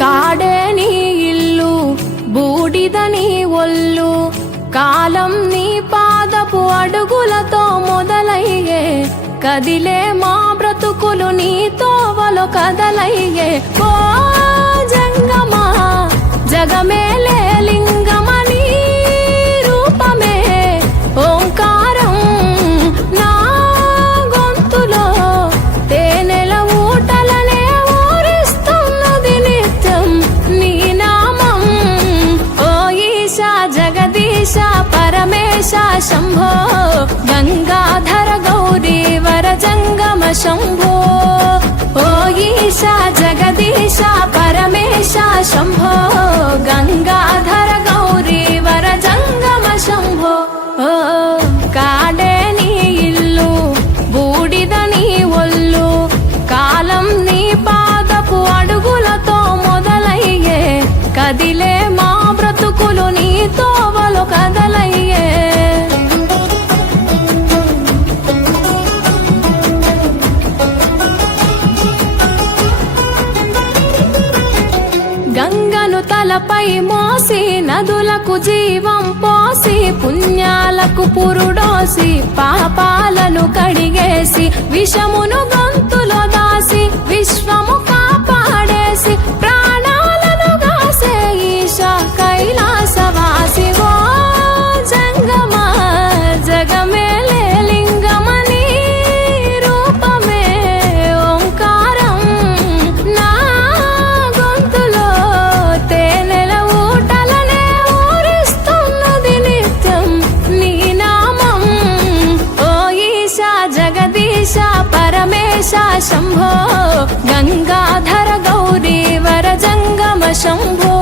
కాడే నీ ఇల్లు బూడిద నీ ఒళ్ళు కాలం నీ పాదపు అడుగులతో మొదలయ్యే కదిలే మా బ్రతుకులు నీ తోవలు కదలయ్యే. ఓ జంగమా జగమేలే పరమేశ శంభో గంగాధర గౌరీ వర జంగమ శంభో. ఓ ఈశా జగదీశ గంగను మోసి నదులకు జీవం పోసి పుణ్యాలకు పురుడోసి పాపాలను కడిగేసి విషమును గొంతులో శంభో గంగాధర గౌరీ వర జంగమ శంభో.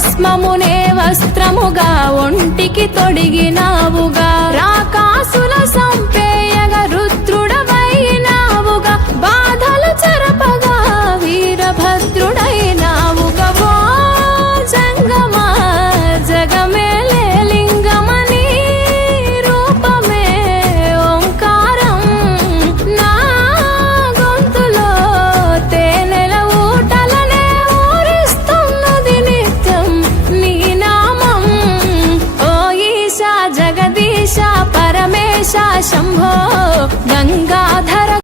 భస్మమునే వస్త్రముగా ఒంటికి తొడిగినావుగా. రాకాసు ఓ ఈశా జగదీశ పరమేశ శంభో